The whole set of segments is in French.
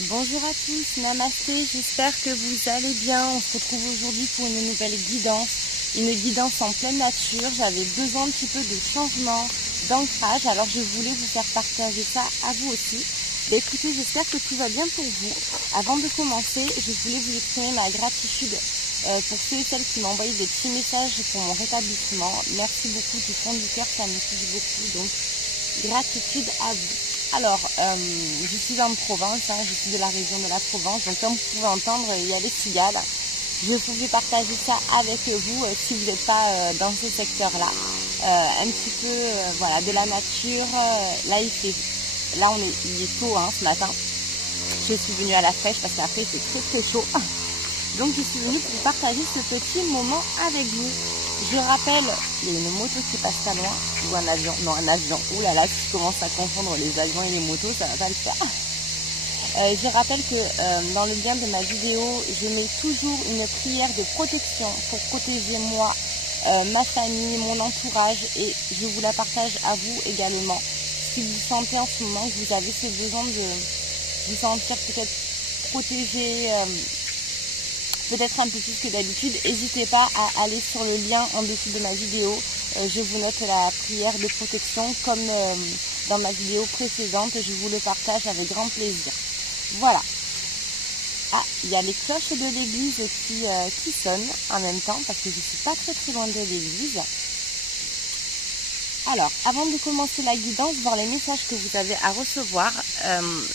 Bonjour à tous, namasté, j'espère que vous allez bien. On se retrouve aujourd'hui pour une nouvelle guidance en pleine nature. J'avais besoin un petit peu de changement, d'ancrage, alors je voulais vous faire partager ça à vous aussi. Écoutez, j'espère que tout va bien pour vous. Avant de commencer, je voulais vous exprimer ma gratitude pour ceux et celles qui m'ont envoyé des petits messages pour mon rétablissement. Merci beaucoup du fond du cœur, ça me touche beaucoup, donc gratitude à vous. Alors, je suis en Provence, je suis de la région de la Provence, donc comme vous pouvez entendre, il y a les cigales. Je pouvais partager ça avec vous si vous n'êtes pas dans ce secteur-là. Un petit peu voilà, de la nature. Là il est tôt ce matin. Je suis venue à la fraîche parce qu'après c'est très très chaud. Donc je suis venue pour partager ce petit moment avec vous. Je rappelle, il y a une moto qui passe pas loin, ou un avion, non un avion, ouh là là, si je commence à confondre les avions et les motos, ça va pas le faire. Je rappelle que dans le lien de ma vidéo, je mets toujours une prière de protection pour protéger moi, ma famille, mon entourage, et je vous la partage à vous également. Si vous sentez en ce moment que vous avez ce besoin de vous sentir peut-être protégé, peut-être un peu plus que d'habitude, n'hésitez pas à aller sur le lien en dessous de ma vidéo. Je vous note la prière de protection comme dans ma vidéo précédente. Je vous le partage avec grand plaisir. Voilà. Ah, il y a les cloches de l'église qui sonnent en même temps parce que je ne suis pas très très loin de l'église. Alors, avant de commencer la guidance, voir les messages que vous avez à recevoir,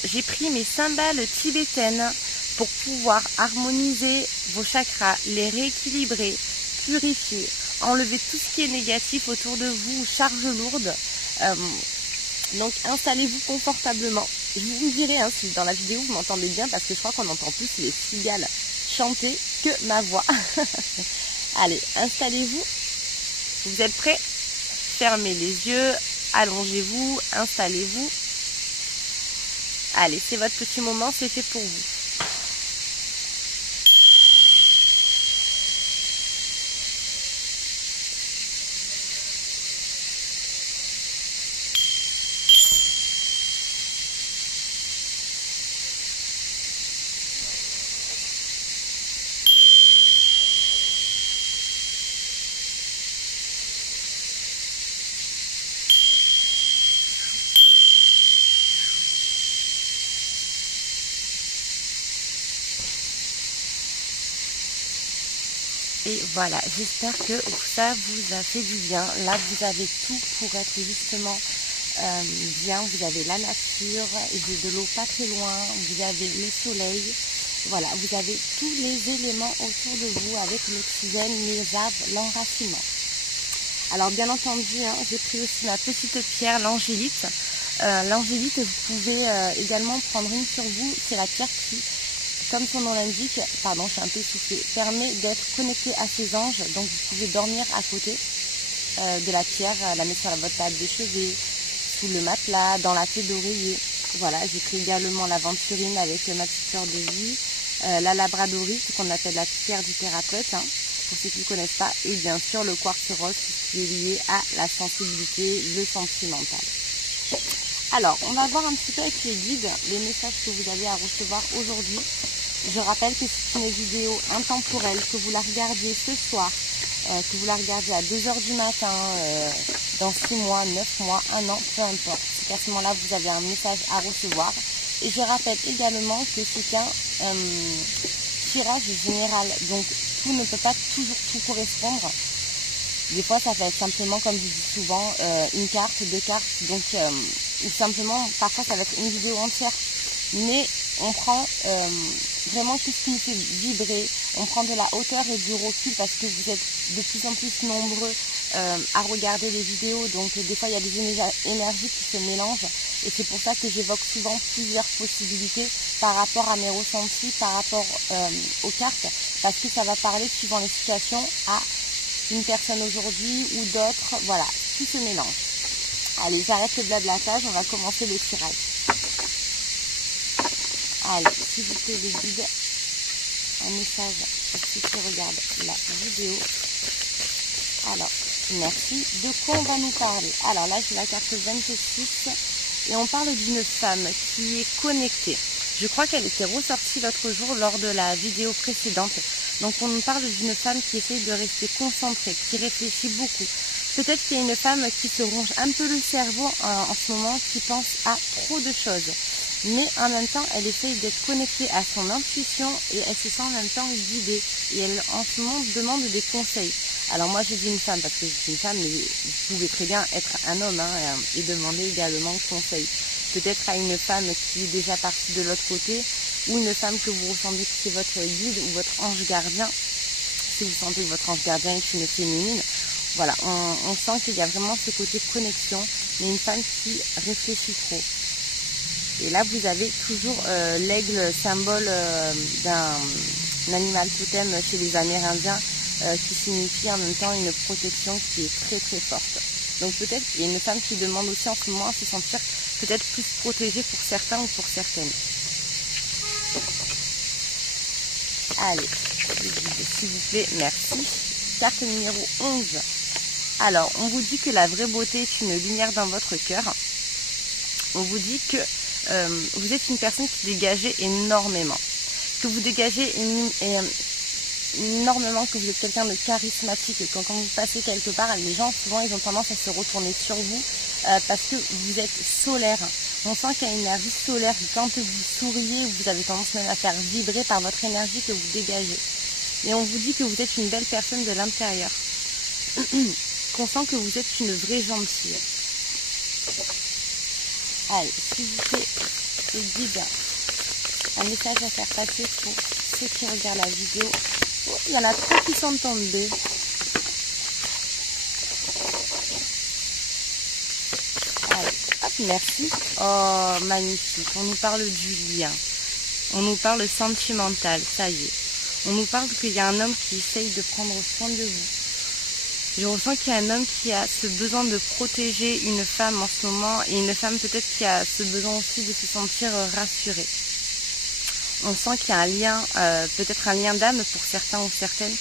j'ai pris mes cymbales tibétaines pour pouvoir harmoniser vos chakras, les rééquilibrer, purifier, enlever tout ce qui est négatif autour de vous, charge lourde. Donc installez-vous confortablement. Je vous dirai si dans la vidéo vous m'entendez bien parce que je crois qu'on entend plus les cigales chanter que ma voix. Allez, installez-vous. Vous êtes prêts? Fermez les yeux, allongez-vous, installez-vous. Allez, c'est votre petit moment, c'est fait pour vous. Et voilà, j'espère que ça vous a fait du bien. Là, vous avez tout pour être justement bien. Vous avez la nature, de l'eau pas très loin, vous avez le soleil. Voilà, vous avez tous les éléments autour de vous avec l'oxygène, les arbres, l'enracinement. Alors bien entendu, j'ai pris aussi ma petite pierre, l'angélite. L'angélite, vous pouvez également prendre une sur vous. C'est la pierre qui, comme son nom l'indique, pardon, je suis un peu essoufflée, permet d'être connecté à ses anges. Donc vous pouvez dormir à côté de la pierre, la mettre sur votre table de chevet, sous le matelas, dans la tête d'oreiller. Voilà, j'ai pris également l'aventurine avec ma petite fleur de vie, la labradorite qu'on appelle la pierre du thérapeute, pour ceux qui ne connaissent pas, et bien sûr le quartz rose qui est lié à la sensibilité, le sentimental. Alors, on va voir un petit peu avec les guides les messages que vous avez à recevoir aujourd'hui. Je rappelle que c'est une vidéo intemporelle, que vous la regardiez ce soir, que vous la regardiez à 2h du matin, dans 6 mois, 9 mois, 1 an, peu importe. C'est qu'à ce moment-là, vous avez un message à recevoir. Et je rappelle également que c'est un tirage général. Donc, tout ne peut pas toujours tout correspondre. Des fois, ça peut être simplement, comme je dis souvent, une carte, 2 cartes. Donc, ou simplement, parfois, ça va être une vidéo entière. Mais on prend vraiment tout ce qui nous fait vibrer. On prend de la hauteur et du recul parce que vous êtes de plus en plus nombreux à regarder les vidéos. Donc, des fois, il y a des énergies qui se mélangent. Et c'est pour ça que j'évoque souvent plusieurs possibilités par rapport à mes ressentis, par rapport aux cartes. Parce que ça va parler, suivant les situations, à une personne aujourd'hui ou d'autres. Voilà, tout se mélange. Allez, j'arrête le blablatage, on va commencer le tirage. Allez, s'il vous plaît, les guides, un message pour ceux qui regardent la vidéo. Alors, merci. De quoi on va nous parler? Alors là, j'ai la carte 26 et on parle d'une femme qui est connectée. Je crois qu'elle était ressortie l'autre jour lors de la vidéo précédente. Donc on nous parle d'une femme qui essaye de rester concentrée, qui réfléchit beaucoup. Peut-être qu'il y a une femme qui se ronge un peu le cerveau en ce moment, qui pense à trop de choses. Mais en même temps, elle essaye d'être connectée à son intuition et elle se sent en même temps guidée. Et elle, en ce moment, demande des conseils. Alors moi, je dis une femme parce que je suis une femme, mais vous pouvez très bien être un homme et demander également conseil. Peut-être à une femme qui est déjà partie de l'autre côté ou une femme que vous ressentez que c'est votre guide ou votre ange gardien. Si vous sentez que votre ange gardien est une féminine, voilà, on sent qu'il y a vraiment ce côté connexion, mais une femme qui réfléchit trop. Et là, vous avez toujours l'aigle, symbole d'un animal totem chez les Amérindiens, qui signifie en même temps une protection qui est très très forte. Donc peut-être qu'il y a une femme qui demande aussi en ce moment à se sentir peut-être plus protégée pour certains ou pour certaines. Allez, s'il vous plaît, merci. Carte numéro 11. Alors, on vous dit que la vraie beauté est une lumière dans votre cœur. On vous dit que vous êtes une personne qui dégagez énormément. Que vous dégagez énormément, que vous êtes quelqu'un de charismatique. Et quand vous passez quelque part, les gens, souvent, ils ont tendance à se retourner sur vous parce que vous êtes solaire. On sent qu'il y a une énergie solaire. Quand vous souriez, vous avez tendance même à faire vibrer par votre énergie que vous dégagez. Et on vous dit que vous êtes une belle personne de l'intérieur. Qu'on sent que vous êtes une vraie gentille. Allez, s'il vous plaît, je guide un message à faire passer pour ceux qui regardent la vidéo. Oh, il y en a trois qui sont tombés. Allez, hop, merci. Oh, magnifique. On nous parle du lien. On nous parle sentimental, ça y est. On nous parle qu'il y a un homme qui essaye de prendre soin de vous. Je ressens qu'il y a un homme qui a ce besoin de protéger une femme en ce moment et une femme peut-être qui a ce besoin aussi de se sentir rassurée. On sent qu'il y a un lien, peut-être un lien d'âme pour certains ou certaines,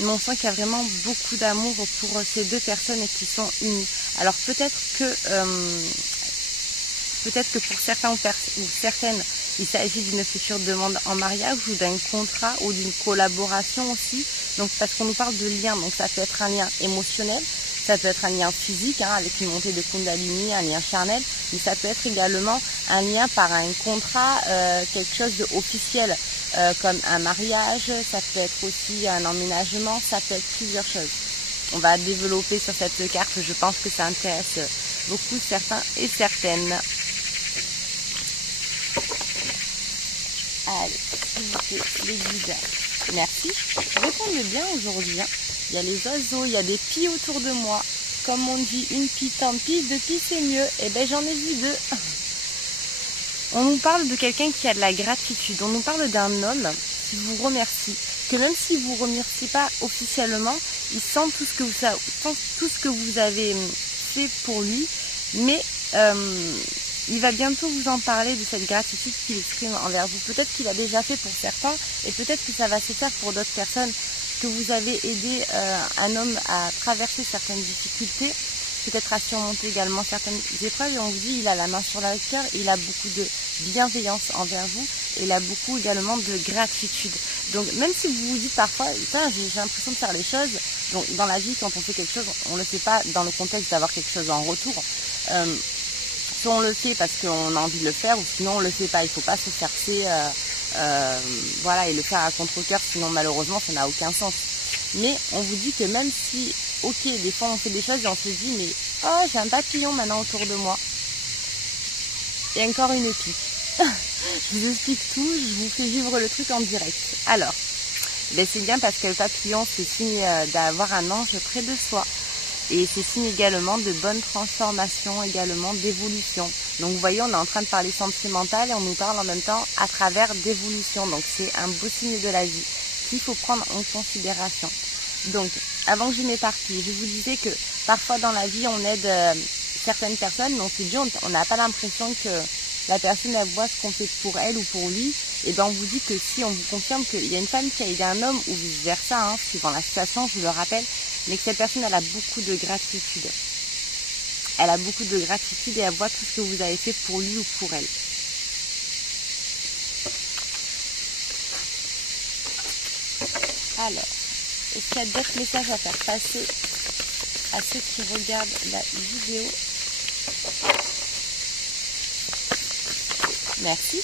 mais on sent qu'il y a vraiment beaucoup d'amour pour ces deux personnes et qui sont unies. Alors peut-être que pour certains ou certaines, il s'agit d'une future demande en mariage ou d'un contrat ou d'une collaboration aussi. Donc parce qu'on nous parle de lien, donc ça peut être un lien émotionnel, ça peut être un lien physique avec une montée de Kundalini, un lien charnel, mais ça peut être également un lien par un contrat, quelque chose d'officiel, comme un mariage, ça peut être aussi un emménagement, ça peut être plusieurs choses. On va développer sur cette carte, je pense que ça intéresse beaucoup certains et certaines. Allez, s'il vous plaît, les guides. Merci. Répondez bien aujourd'hui. Il y a les oiseaux, il y a des pies autour de moi. Comme on dit, une pie tant pis, deux pies c'est mieux. Et ben j'en ai vu deux. On nous parle de quelqu'un qui a de la gratitude. On nous parle d'un homme qui vous remercie. Que même s'il ne vous remercie pas officiellement, il sent tout ce que vous avez fait pour lui. Mais il va bientôt vous en parler de cette gratitude qu'il exprime envers vous. Peut-être qu'il a déjà fait pour certains et peut-être que ça va se faire pour d'autres personnes, que vous avez aidé un homme à traverser certaines difficultés, peut-être à surmonter également certaines épreuves. Et on vous dit, il a la main sur le cœur, il a beaucoup de bienveillance envers vous et il a beaucoup également de gratitude. Donc même si vous vous dites parfois, j'ai l'impression de faire les choses, donc dans la vie quand on fait quelque chose, on ne le fait pas dans le contexte d'avoir quelque chose en retour. Soit on le fait parce qu'on a envie de le faire, ou sinon on le fait pas. Il ne faut pas se forcer voilà, et le faire à contre-cœur, sinon malheureusement ça n'a aucun sens. Mais on vous dit que même si, ok, des fois on fait des choses et on se dit, mais oh, j'ai un papillon maintenant autour de moi. Et encore une pique. Je vous explique tout, je vous fais vivre le truc en direct. Alors, ben c'est bien parce que le papillon, c'est signe d'avoir un ange près de soi. Et c'est signe également de bonne transformation, également d'évolution. Donc vous voyez, on est en train de parler sentimental et on nous parle en même temps à travers d'évolution. Donc c'est un beau signe de la vie qu'il faut prendre en considération. Donc, avant que je m'éparpille, je vous disais que parfois dans la vie, on aide certaines personnes, mais on se dit, on n'a pas l'impression que la personne elle voit ce qu'on fait pour elle ou pour lui. Et ben on vous dit que si, on vous confirme qu'il y a une femme qui a aidé un homme ou vice versa, suivant la situation, je vous le rappelle, mais que cette personne elle a beaucoup de gratitude. Elle a beaucoup de gratitude et elle voit tout ce que vous avez fait pour lui ou pour elle. Alors, est-ce qu'il y a d'autres messages à faire passer à ceux qui regardent la vidéo? Merci.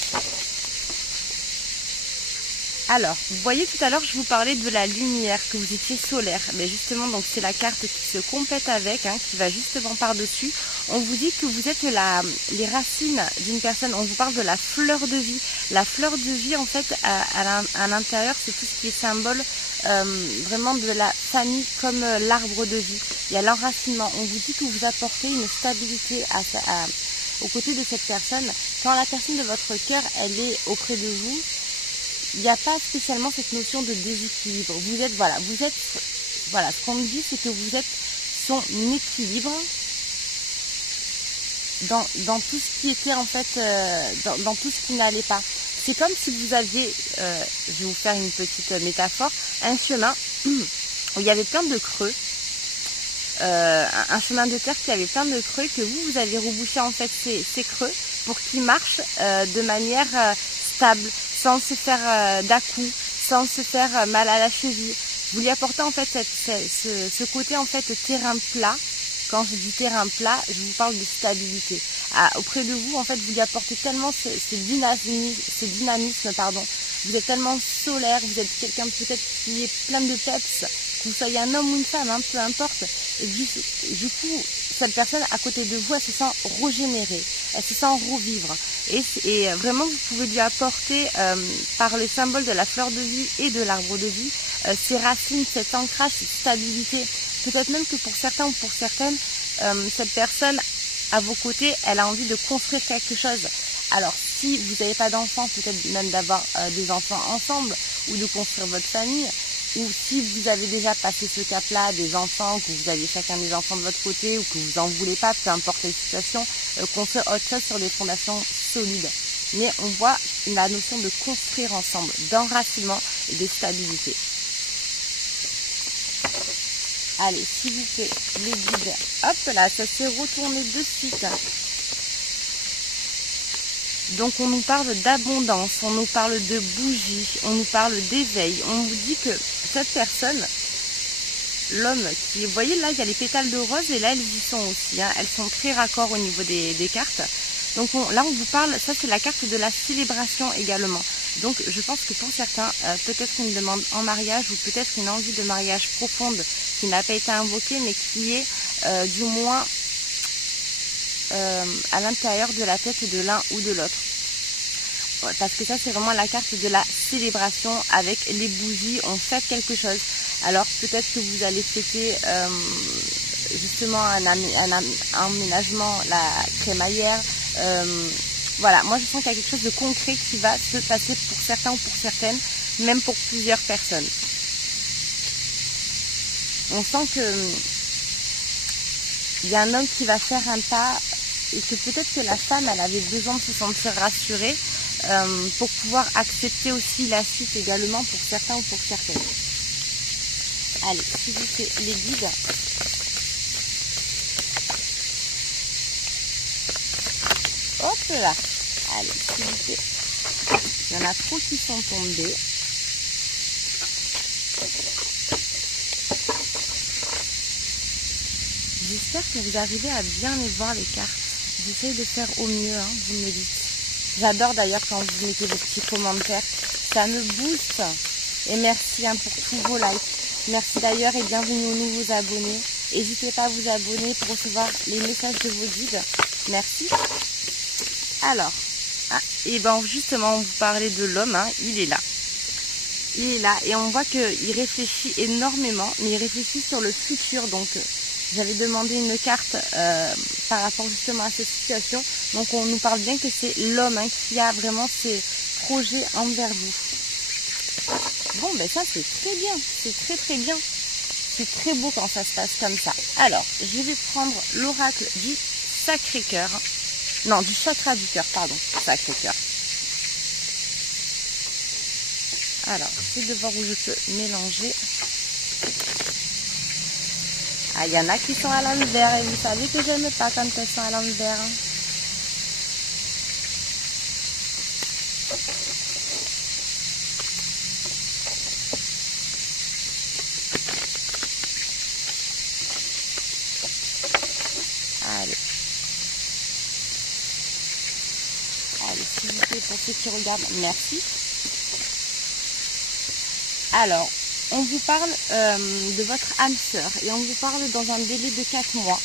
Alors, vous voyez tout à l'heure, je vous parlais de la lumière, que vous étiez solaire. Mais justement, donc c'est la carte qui se complète avec, hein, qui va justement par-dessus. On vous dit que vous êtes les racines d'une personne. On vous parle de la fleur de vie. La fleur de vie, en fait, à l'intérieur, c'est tout ce qui est symbole vraiment de la famille, comme l'arbre de vie. Il y a l'enracinement. On vous dit que vous apportez une stabilité aux côtés de cette personne. Quand la personne de votre cœur, elle est auprès de vous, il n'y a pas spécialement cette notion de déséquilibre. Vous êtes, voilà, ce qu'on me dit, c'est que vous êtes son équilibre dans tout ce qui était en fait, dans tout ce qui n'allait pas. C'est comme si vous aviez, je vais vous faire une petite métaphore, un chemin où il y avait plein de creux, un chemin de terre qui avait plein de creux, que vous avez rebouché en fait ces creux pour qu'ils marchent de manière stable, sans se faire d'à-coups, sans se faire mal à la cheville. Vous lui apportez en fait ce côté en fait terrain plat. Quand je dis terrain plat, je vous parle de stabilité. Auprès de vous, en fait, vous lui apportez tellement ce dynamisme, pardon. Vous êtes tellement solaire, vous êtes quelqu'un peut-être qui est plein de peps, que vous soyez un homme ou une femme, hein, peu importe. Et du coup, cette personne à côté de vous, elle se sent régénérée, elle se sent revivre. Et vraiment, vous pouvez lui apporter, par les symboles de la fleur de vie et de l'arbre de vie, ces racines, cet ancrage, cette stabilité. Peut-être même que pour certains ou pour certaines, cette personne à vos côtés, elle a envie de construire quelque chose. Alors, si vous n'avez pas d'enfants, peut-être même d'avoir des enfants ensemble, ou de construire votre famille, ou si vous avez déjà passé ce cap-là, des enfants, que vous avez chacun des enfants de votre côté, ou que vous n'en voulez pas, peu importe la situation, construire autre chose sur des fondations solides. Mais on voit la notion de construire ensemble, d'enracinement et de stabilité. Allez, s'il vous plaît, les guides, hop là, ça s'est retourné de suite. Donc on nous parle d'abondance, on nous parle de bougie, on nous parle d'éveil. On vous dit que cette personne, l'homme qui, vous voyez là, il y a les pétales de rose et là elles y sont aussi, hein, elles sont très raccords au niveau des cartes. Donc là on vous parle, ça c'est la carte de la célébration également. Donc je pense que pour certains, peut-être une demande en mariage ou peut-être une envie de mariage profonde qui n'a pas été invoquée mais qui est du moins à l'intérieur de la tête de l'un ou de l'autre. Parce que ça c'est vraiment la carte de la célébration avec les bougies, on fête quelque chose. Alors peut-être que vous allez fêter justement un emménagement, la crémaillère. Voilà, moi je sens qu'il y a quelque chose de concret qui va se passer pour certains ou pour certaines, même pour plusieurs personnes. On sent que il y a un homme qui va faire un pas et que peut-être que la femme, elle avait besoin de se sentir rassurée pour pouvoir accepter aussi la suite également pour certains ou pour certaines. Allez, s'il vous plaît, les guides. Hop là. Allez, s'il vous plaît. Il y en a trop qui sont tombés. J'espère que vous arrivez à bien les voir les cartes. J'essaie de faire au mieux, hein, vous me dites. J'adore d'ailleurs quand vous mettez vos petits commentaires. Ça me booste. Et merci hein, pour tous vos likes. Merci d'ailleurs et bienvenue aux nouveaux abonnés. N'hésitez pas à vous abonner pour recevoir les messages de vos guides. Merci. Alors, et ben justement, on vous parlait de l'homme, hein, il est là. Il est là et on voit qu'il réfléchit énormément, mais il réfléchit sur le futur. Donc, j'avais demandé une carte par rapport justement à cette situation. Donc, on nous parle bien que c'est l'homme hein, qui a vraiment ses projets envers vous. Bon, ben ça, c'est très bien. C'est très, très bien. C'est très beau quand ça se passe comme ça. Alors, je vais prendre l'oracle du Sacré-Cœur. Non, du chakra du cœur, pardon. Sacré-Cœur. Alors, j'essaie de voir où je peux mélanger. Ah, il y en a qui sont à l'envers et vous savez que j'aime pas quand elles sont à l'envers. s'il vous plaît, pour ceux qui regardent, merci. Alors, on vous parle de votre âme sœur et on vous parle dans un délai de 4 mois.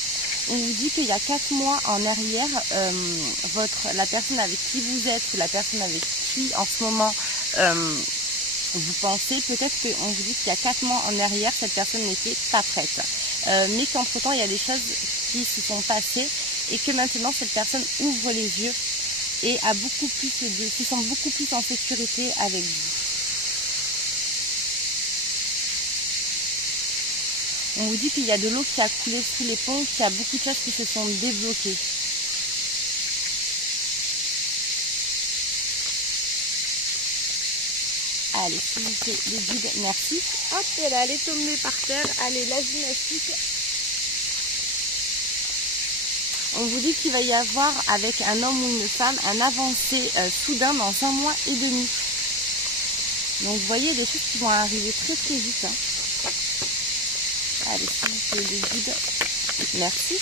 On vous dit qu'il y a 4 mois en arrière, la personne avec qui vous êtes ou la personne avec qui en ce moment vous pensez, peut-être qu'on vous dit qu'il y a 4 mois en arrière, cette personne n'était pas prête. Mais qu'entre-temps, il y a des choses qui se sont passées et que maintenant, cette personne ouvre les yeux et a beaucoup plus se sent beaucoup plus en sécurité avec vous. On vous dit qu'il y a de l'eau qui a coulé sous les ponts, qu'il y a beaucoup de choses qui se sont débloquées. Allez, s'il vous plaît, les guides, merci. Hop, elle est tombée par terre. Allez, la gymnastique. On vous dit qu'il va y avoir avec un homme ou une femme un avancé soudain dans 1 mois et demi. Donc vous voyez des choses qui vont arriver très très vite. Hein. Allez, s'il vous plaît, les guides, merci.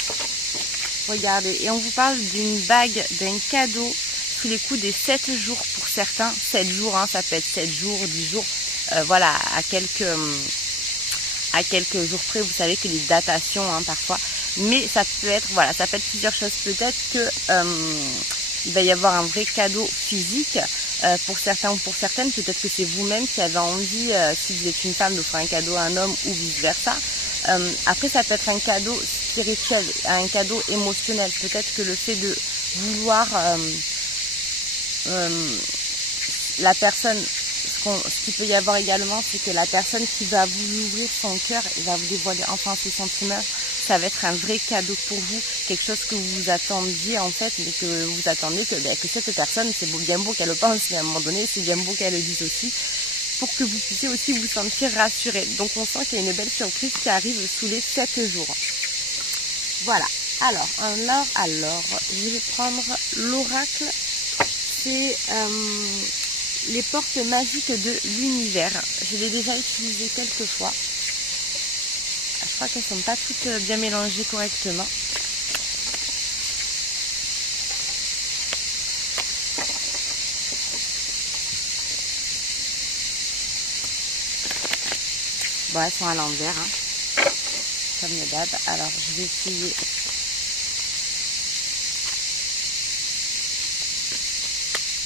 Regardez, et on vous parle d'une bague, d'un cadeau sous les coups des 7 jours pour certains. 7 jours, hein, ça peut être 7 jours, 10 jours. Voilà, à quelques jours près, vous savez que les datations, hein, parfois. Mais ça peut être, voilà, ça peut être plusieurs choses. Peut-être que il va y avoir un vrai cadeau physique pour certains ou pour certaines. Peut-être que c'est vous-même qui avez envie, si vous êtes une femme, d'offrir un cadeau à un homme ou vice-versa. Après, ça peut être un cadeau spirituel, un cadeau émotionnel. Peut-être que le fait de vouloir la personne, ce qu'il peut y avoir également, c'est que la personne qui va vous ouvrir son cœur et va vous dévoiler enfin ses sentiments, ça va être un vrai cadeau pour vous, quelque chose que vous attendiez en fait, mais que vous attendez que cette personne, c'est bien beau qu'elle le pense, mais à un moment donné, c'est bien beau qu'elle le dise aussi, pour que vous puissiez aussi vous sentir rassuré. Donc on sent qu'il y a une belle surprise qui arrive sous les 7 jours. Voilà. Alors, je vais prendre l'oracle. C'est les portes magiques de l'univers. Je l'ai déjà utilisé quelques fois. Je crois qu'elles ne sont pas toutes bien mélangées correctement. Bon, elles sont à l'envers, hein, comme d'hab. Alors, je vais essayer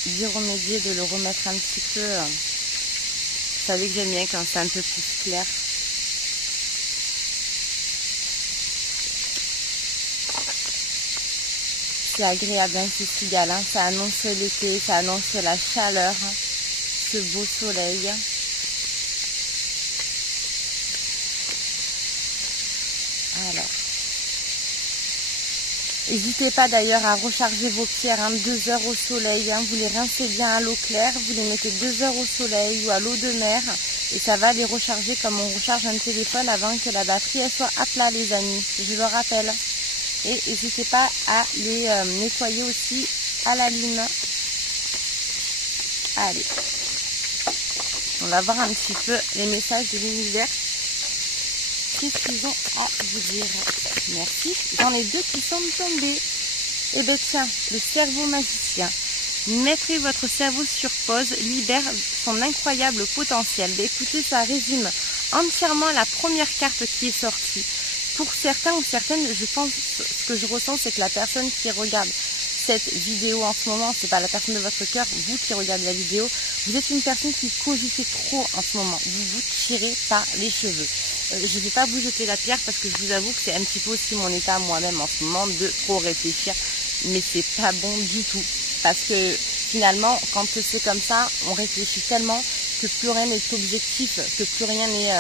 d'y remédier, de le remettre un petit peu. Vous savez que j'aime bien quand c'est un peu plus clair. C'est agréable, hein, ces cigales, hein, ça annonce l'été, ça annonce la chaleur, hein, ce beau soleil. Alors, n'hésitez pas d'ailleurs à recharger vos pierres, hein, 2 heures au soleil, hein, vous les rincez bien à l'eau claire, vous les mettez 2 heures au soleil ou à l'eau de mer et ça va les recharger comme on recharge un téléphone avant que la batterie elle soit à plat, les amis, je le rappelle. Et n'hésitez pas à les nettoyer aussi à la lime. Allez, on va voir un petit peu les messages de l'univers. Qu'est-ce qu'ils ont à vous dire? Merci. J'en ai 2 qui sont tombés. Eh bien tiens, le cerveau magicien. Mettrez votre cerveau sur pause, libère son incroyable potentiel. Ben, écoutez, ça résume entièrement la première carte qui est sortie. Pour certains ou certaines, je pense, ce que je ressens, c'est que la personne qui regarde cette vidéo en ce moment, c'est pas la personne de votre cœur, vous qui regardez la vidéo, vous êtes une personne qui cogitez trop en ce moment. Vous vous tirez par les cheveux. Je ne vais pas vous jeter la pierre parce que je vous avoue que c'est un petit peu aussi mon état moi-même en ce moment de trop réfléchir. Mais c'est pas bon du tout. Parce que finalement, quand c'est comme ça, on réfléchit tellement que plus rien n'est objectif, que plus rien n'est,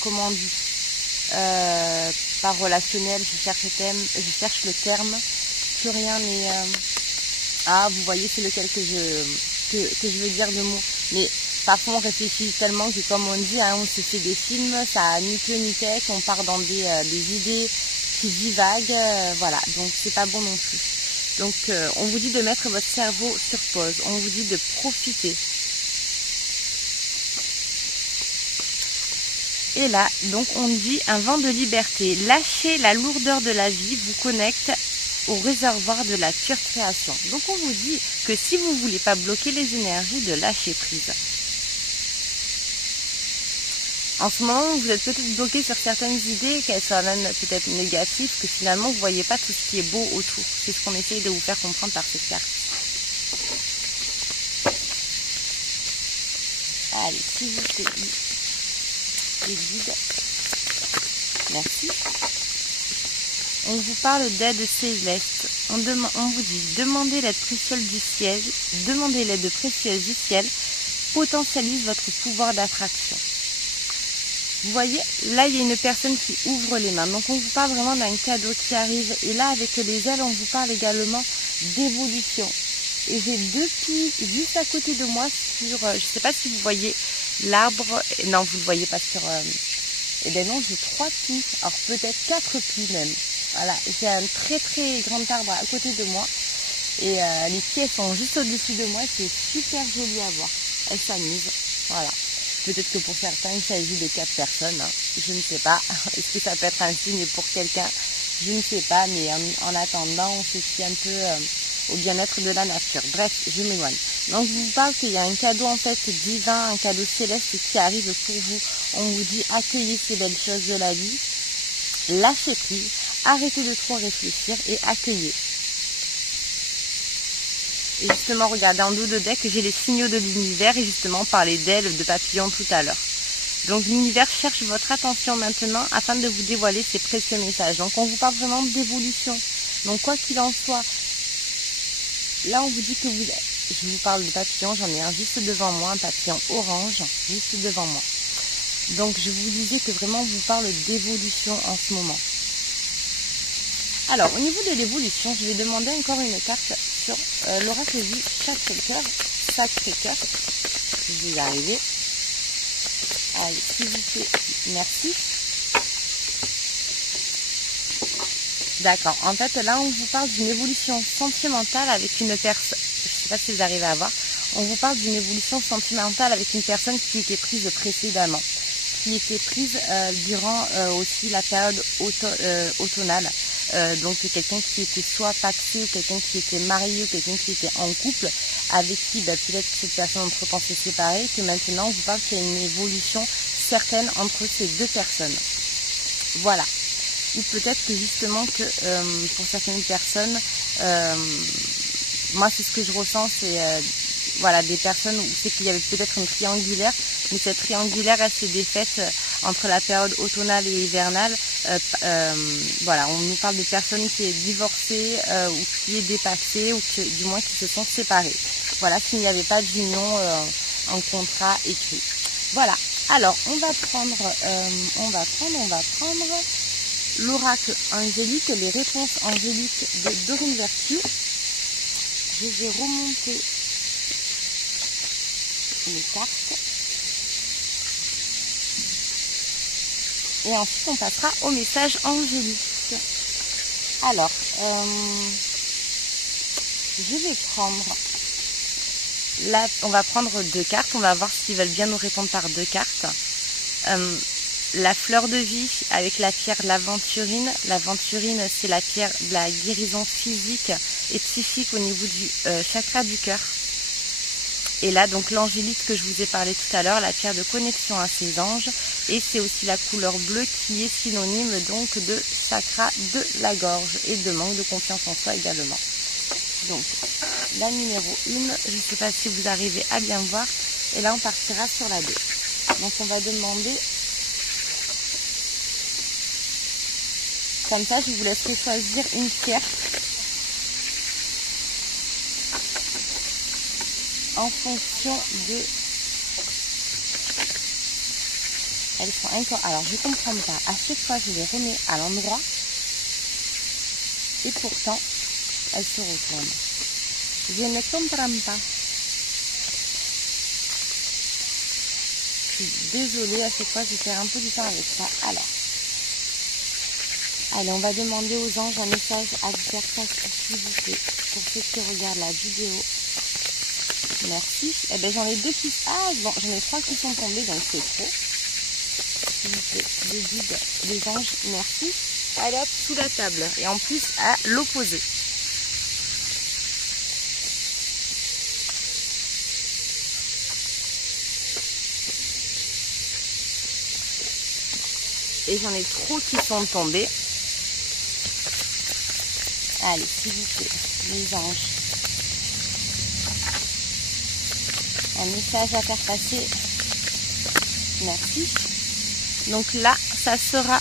comment on dit, pas relationnel, je cherche le terme, plus rien n'est, vous voyez c'est lequel que je veux dire de mot, mais parfois on réfléchit tellement que comme on dit, hein, on se fait des films, ça a ni queue ni tête, on part dans des idées qui divaguent, voilà, donc c'est pas bon non plus. Donc on vous dit de mettre votre cerveau sur pause, on vous dit de profiter. Et là, donc on dit un vent de liberté. Lâchez la lourdeur de la vie, vous connecte au réservoir de la pure création. Donc on vous dit que si vous ne voulez pas bloquer les énergies, de lâcher prise. En ce moment, vous êtes peut-être bloqué sur certaines idées, qu'elles soient même peut-être négatives, que finalement vous ne voyez pas tout ce qui est beau autour. C'est ce qu'on essaye de vous faire comprendre par cette carte. Allez, s'il vous plaît, les guides. Merci. On vous parle d'aide céleste. On vous dit, demandez l'aide précieuse du ciel, demandez l'aide précieuse du ciel, potentialise votre pouvoir d'attraction. Vous voyez, là il y a une personne qui ouvre les mains. Donc on vous parle vraiment d'un cadeau qui arrive. Et là avec les ailes, on vous parle également d'évolution. Et j'ai 2 pies juste à côté de moi sur, je ne sais pas si vous voyez l'arbre. Non, vous ne le voyez pas sur... eh bien non, j'ai 3 pies. Alors peut-être 4 pies même. Voilà, j'ai un très très grand arbre à côté de moi. Et les pieds sont juste au-dessus de moi. C'est super joli à voir. Elles s'amusent. Voilà. Peut-être que pour certains, il s'agit de 4 personnes. Hein. Je ne sais pas. Est-ce que ça peut être un signe pour quelqu'un? Je ne sais pas. Mais en attendant, on se fie un peu au bien-être de la nature. Bref, je m'éloigne. Donc, je vous parle qu'il y a un cadeau en fait divin, un cadeau céleste qui arrive pour vous. On vous dit accueillez ces belles choses de la vie. Lâchez prise. Arrêtez de trop réfléchir et accueillez. Et justement, regardez en dos de deck, j'ai les signaux de l'univers et justement, on parlait d'ailes, de papillons tout à l'heure. Donc l'univers cherche votre attention maintenant afin de vous dévoiler ses précieux messages. Donc on vous parle vraiment d'évolution. Donc quoi qu'il en soit, là on vous dit que je vous parle de papillons, j'en ai un juste devant moi, un papillon orange, juste devant moi. Donc je vous disais que vraiment on vous parle d'évolution en ce moment. Alors, au niveau de l'évolution, je vais demander encore une carte sur l'oracle du Sacré-Cœur. Sacré-Cœur. Je vais y arriver. Allez, s'il vous plaît, merci. D'accord. En fait, là, on vous parle d'une évolution sentimentale avec une personne. Je ne sais pas si vous arrivez à voir. On vous parle d'une évolution sentimentale avec une personne qui était prise précédemment. Qui était prise durant aussi la période automnale. Donc quelqu'un qui était soit paxé, ou quelqu'un qui était marié, ou quelqu'un qui était en couple, avec qui peut-être cette personne entre-temps s'est séparée, que maintenant on vous parle qu'il y a une évolution certaine entre ces 2 personnes. Voilà. Ou peut-être que justement que pour certaines personnes, moi c'est ce que je ressens, c'est voilà, des personnes où c'est qu'il y avait peut-être une triangulaire, mais cette triangulaire elle s'est défaite entre la période automnale et hivernale. Voilà, on nous parle de personnes qui est divorcée ou qui est dépassée ou qui, du moins qui se sont séparées. Voilà, s'il n'y avait pas d'union en contrat écrit. Voilà, alors on va prendre l'oracle angélique, les réponses angéliques de Dorine Virtue. Je vais remonter les cartes. Et ensuite, on passera au message angélique. Alors, je vais prendre... Là, on va prendre 2 cartes. On va voir s'ils veulent bien nous répondre par 2 cartes. La fleur de vie avec la pierre l'aventurine. L'aventurine, c'est la pierre de la guérison physique et psychique au niveau du chakra du cœur. Et là, donc l'angélique que je vous ai parlé tout à l'heure, la pierre de connexion à ses anges. Et c'est aussi la couleur bleue qui est synonyme donc de chakra de la gorge et de manque de confiance en soi également. Donc, la numéro 1, je ne sais pas si vous arrivez à bien voir. Et là, on partira sur la 2. Donc, on va demander... Comme ça, je vous laisserai choisir une pierre. En fonction de... Elles sont encore... Alors, je ne comprends pas. À chaque fois, je les remets à l'endroit. Et pourtant, elles se retournent. Je ne comprends pas. Je suis désolée. À chaque fois, je perds un peu du temps avec ça. Alors. Allez, on va demander aux anges un message exercice, s'il vous plaît. Pour ceux qui regardent la vidéo. Merci. Eh bien, j'en ai 2 qui... Ah, bon, j'en ai 3 qui sont tombés, donc c'est trop. S'il vous plaît, les guides, les anges, merci. Allez hop, sous la table. Et en plus, à l'opposé. Et j'en ai trop qui sont tombés. Allez, s'il vous plaît, les anges. Un message à faire passer. Merci. Donc là, ça sera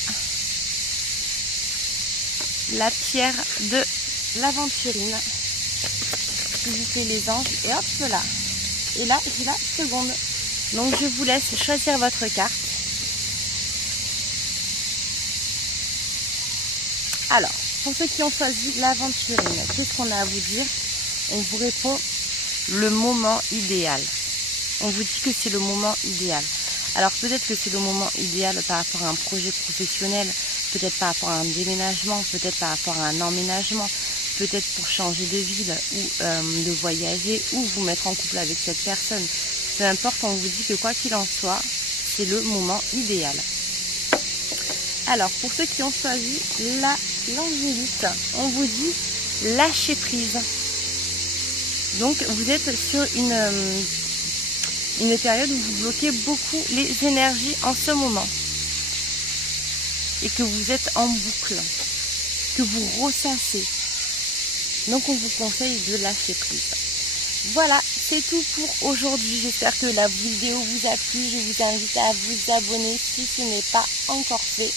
la pierre de l'aventurine. S'il vous plaît, les anges. Et hop là. Et là, j'ai la seconde. Donc je vous laisse choisir votre carte. Alors, pour ceux qui ont choisi l'aventurine, qu'est-ce qu'on a à vous dire? On vous répond le moment idéal. On vous dit que c'est le moment idéal. Alors peut-être que c'est le moment idéal par rapport à un projet professionnel, peut-être par rapport à un déménagement, peut-être par rapport à un emménagement, peut-être pour changer de ville ou de voyager ou vous mettre en couple avec cette personne. Peu importe, on vous dit que quoi qu'il en soit, c'est le moment idéal. Alors pour ceux qui ont choisi l'angélite, on vous dit lâcher prise. Donc vous êtes sur une période où vous bloquez beaucoup les énergies en ce moment. Et que vous êtes en boucle. Que vous ressassez. Donc on vous conseille de lâcher prise. Voilà, c'est tout pour aujourd'hui. J'espère que la vidéo vous a plu. Je vous invite à vous abonner si ce n'est pas encore fait.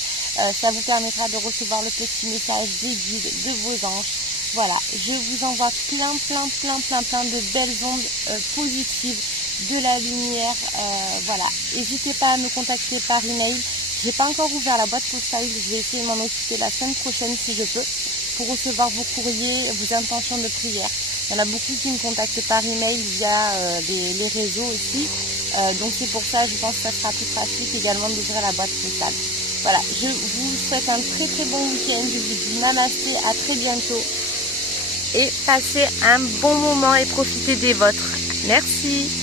Ça vous permettra de recevoir le petit message des guides, de vos anges. Voilà, je vous envoie plein de belles ondes positives, de la lumière. Voilà, n'hésitez pas à me contacter par email. J'ai pas encore ouvert la boîte postale, je vais essayer de m'en occuper la semaine prochaine si je peux, pour recevoir vos courriers, vos intentions de prière. Il y en a beaucoup qui me contactent par email via les réseaux aussi. Donc c'est pour ça, je pense que ça sera plus pratique également d'ouvrir la boîte postale. Voilà, je vous souhaite un très bon week-end. Je vous dis namasté, à très bientôt. Et passez un bon moment et profitez des vôtres. Merci.